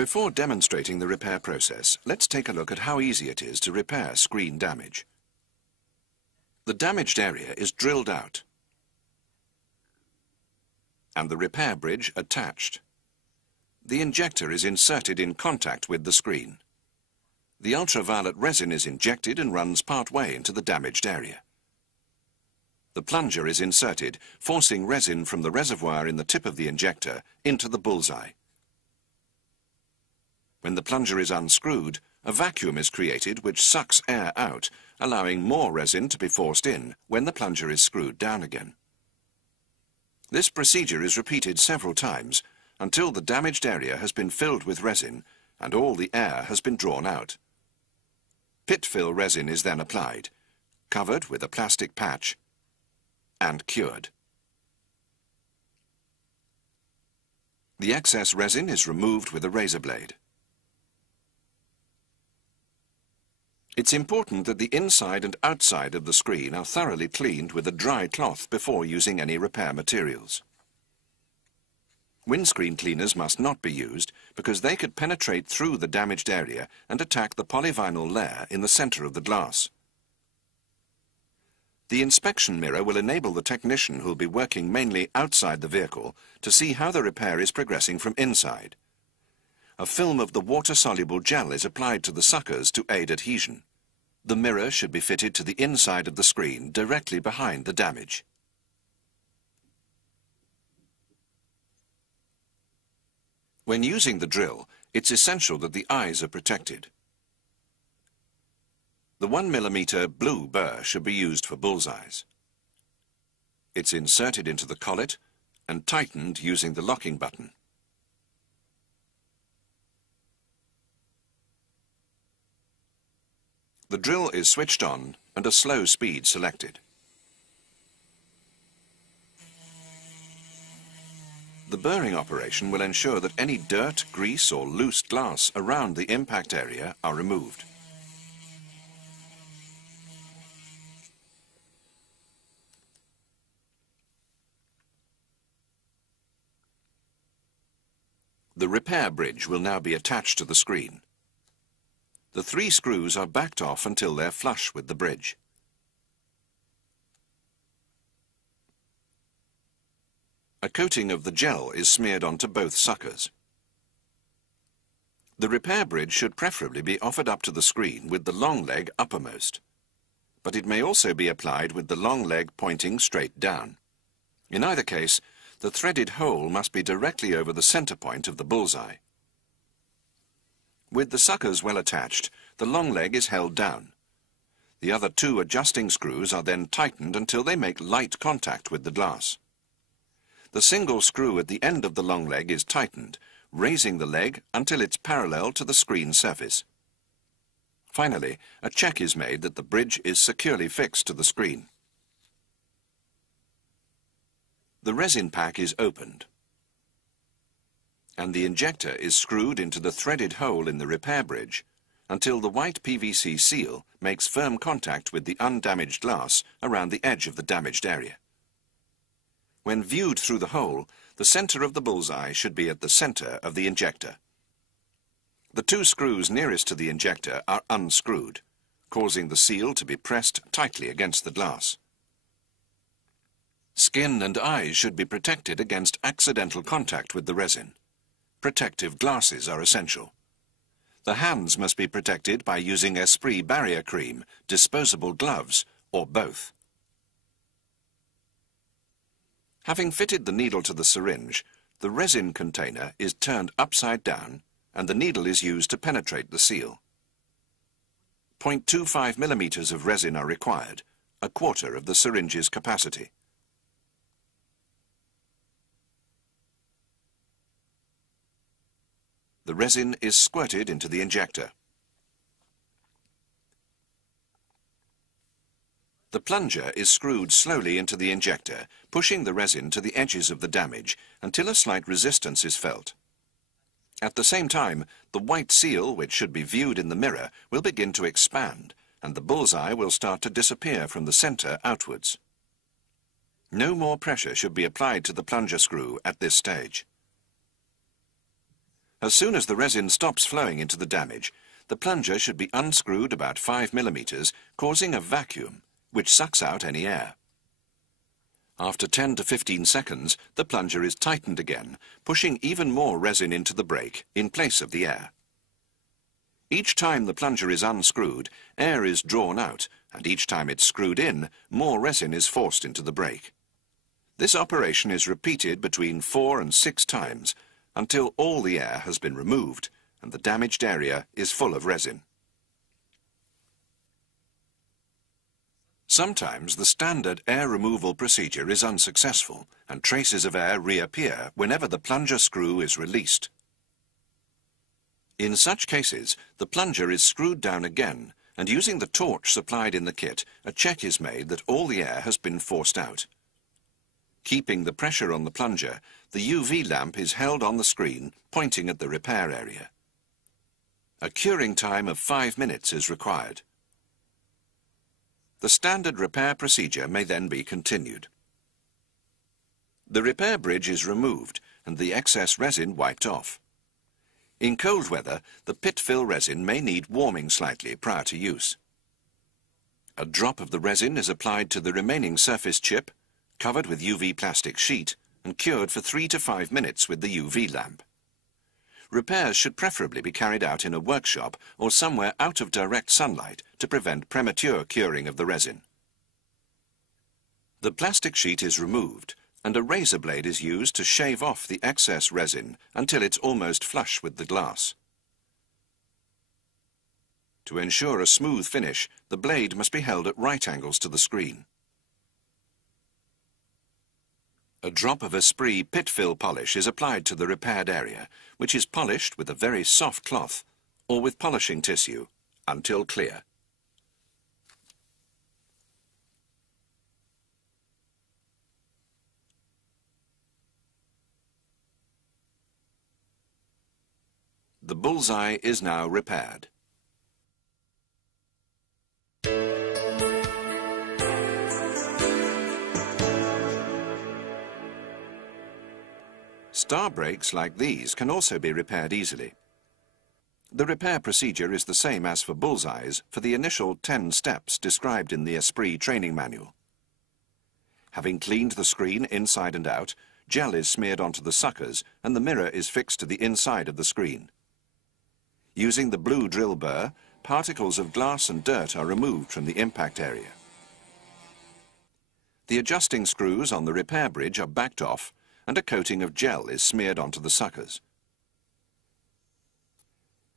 Before demonstrating the repair process, let's take a look at how easy it is to repair screen damage. The damaged area is drilled out and the repair bridge attached. The injector is inserted in contact with the screen. The ultraviolet resin is injected and runs part way into the damaged area. The plunger is inserted, forcing resin from the reservoir in the tip of the injector into the bullseye. When the plunger is unscrewed, a vacuum is created which sucks air out, allowing more resin to be forced in when the plunger is screwed down again. This procedure is repeated several times until the damaged area has been filled with resin and all the air has been drawn out. Pit fill resin is then applied, covered with a plastic patch, and cured. The excess resin is removed with a razor blade. It's important that the inside and outside of the screen are thoroughly cleaned with a dry cloth before using any repair materials. Windscreen cleaners must not be used because they could penetrate through the damaged area and attack the polyvinyl layer in the center of the glass. The inspection mirror will enable the technician who will be working mainly outside the vehicle to see how the repair is progressing from inside. A film of the water-soluble gel is applied to the suckers to aid adhesion. The mirror should be fitted to the inside of the screen directly behind the damage. When using the drill, it's essential that the eyes are protected. The 1mm blue burr should be used for bullseyes. It's inserted into the collet and tightened using the locking button. The drill is switched on and a slow speed selected. The burring operation will ensure that any dirt, grease or loose glass around the impact area are removed. The repair bridge will now be attached to the screen. The 3 screws are backed off until they're flush with the bridge. A coating of the gel is smeared onto both suckers. The repair bridge should preferably be offered up to the screen with the long leg uppermost, but it may also be applied with the long leg pointing straight down. In either case, the threaded hole must be directly over the center point of the bullseye. With the suckers well attached, the long leg is held down. The other 2 adjusting screws are then tightened until they make light contact with the glass. The single screw at the end of the long leg is tightened, raising the leg until it's parallel to the screen surface. Finally, a check is made that the bridge is securely fixed to the screen. The resin pack is opened, and the injector is screwed into the threaded hole in the repair bridge until the white PVC seal makes firm contact with the undamaged glass around the edge of the damaged area. When viewed through the hole, the center of the bullseye should be at the center of the injector. The 2 screws nearest to the injector are unscrewed, causing the seal to be pressed tightly against the glass. Skin and eyes should be protected against accidental contact with the resin. Protective glasses are essential. The hands must be protected by using Esprit barrier cream, disposable gloves, or both. Having fitted the needle to the syringe, the resin container is turned upside down and the needle is used to penetrate the seal. 0.25 millimeters of resin are required, a quarter of the syringe's capacity. The resin is squirted into the injector. The plunger is screwed slowly into the injector, pushing the resin to the edges of the damage until a slight resistance is felt. At the same time, the white seal, which should be viewed in the mirror, will begin to expand, and the bullseye will start to disappear from the center outwards. No more pressure should be applied to the plunger screw at this stage. As soon as the resin stops flowing into the damage, the plunger should be unscrewed about 5 millimeters, causing a vacuum, which sucks out any air. After 10 to 15 seconds, the plunger is tightened again, pushing even more resin into the brake in place of the air. Each time the plunger is unscrewed, air is drawn out, and each time it's screwed in, more resin is forced into the brake. This operation is repeated between 4 and 6 times, until all the air has been removed and the damaged area is full of resin. Sometimes the standard air removal procedure is unsuccessful and traces of air reappear whenever the plunger screw is released. In such cases, the plunger is screwed down again, and using the torch supplied in the kit, a check is made that all the air has been forced out. Keeping the pressure on the plunger, the UV lamp is held on the screen, pointing at the repair area. A curing time of 5 minutes is required. The standard repair procedure may then be continued. The repair bridge is removed and the excess resin wiped off. In cold weather, the pit fill resin may need warming slightly prior to use. A drop of the resin is applied to the remaining surface chip, covered with UV plastic sheet, and cured for 3 to 5 minutes with the UV lamp. Repairs should preferably be carried out in a workshop or somewhere out of direct sunlight to prevent premature curing of the resin. The plastic sheet is removed, and a razor blade is used to shave off the excess resin until it's almost flush with the glass. To ensure a smooth finish, the blade must be held at right angles to the screen. A drop of Esprit pit fill polish is applied to the repaired area, which is polished with a very soft cloth or with polishing tissue until clear. The bullseye is now repaired. Star brakes like these can also be repaired easily. The repair procedure is the same as for bullseyes for the initial 10 steps described in the Esprit training manual. Having cleaned the screen inside and out, gel is smeared onto the suckers and the mirror is fixed to the inside of the screen. Using the blue drill burr, particles of glass and dirt are removed from the impact area. The adjusting screws on the repair bridge are backed off and a coating of gel is smeared onto the suckers.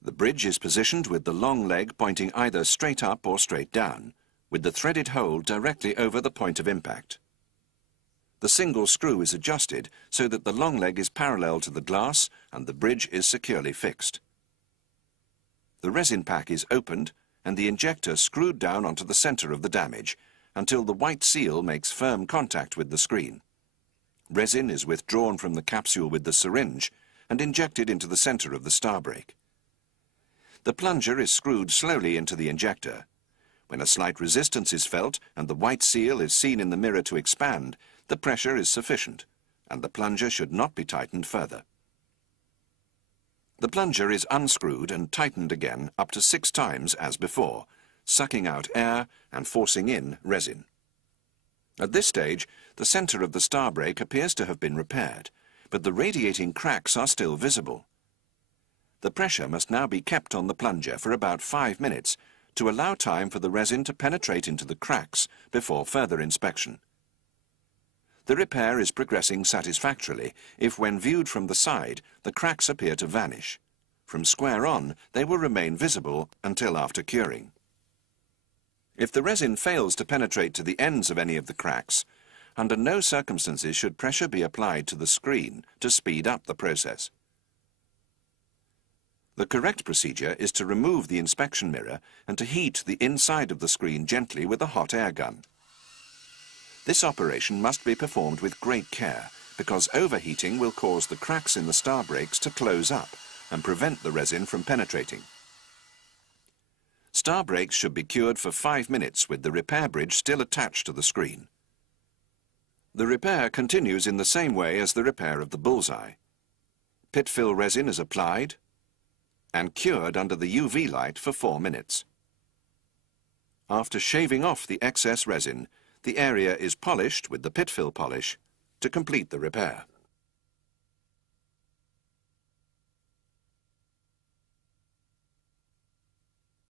The bridge is positioned with the long leg pointing either straight up or straight down, with the threaded hole directly over the point of impact. The single screw is adjusted so that the long leg is parallel to the glass and the bridge is securely fixed. The resin pack is opened and the injector screwed down onto the center of the damage until the white seal makes firm contact with the screen. Resin is withdrawn from the capsule with the syringe and injected into the center of the star brake. The plunger is screwed slowly into the injector. When a slight resistance is felt and the white seal is seen in the mirror to expand, the pressure is sufficient, and the plunger should not be tightened further. The plunger is unscrewed and tightened again up to 6 times as before, sucking out air and forcing in resin. At this stage, the center of the star brake appears to have been repaired, but the radiating cracks are still visible. The pressure must now be kept on the plunger for about 5 minutes to allow time for the resin to penetrate into the cracks before further inspection. The repair is progressing satisfactorily if, when viewed from the side, the cracks appear to vanish. From square on, they will remain visible until after curing. If the resin fails to penetrate to the ends of any of the cracks, under no circumstances should pressure be applied to the screen to speed up the process. The correct procedure is to remove the inspection mirror and to heat the inside of the screen gently with a hot air gun. This operation must be performed with great care because overheating will cause the cracks in the star brakes to close up and prevent the resin from penetrating. Star brakes should be cured for 5 minutes with the repair bridge still attached to the screen. The repair continues in the same way as the repair of the bullseye. Pit fill resin is applied and cured under the UV light for 4 minutes. After shaving off the excess resin, the area is polished with the pit fill polish to complete the repair.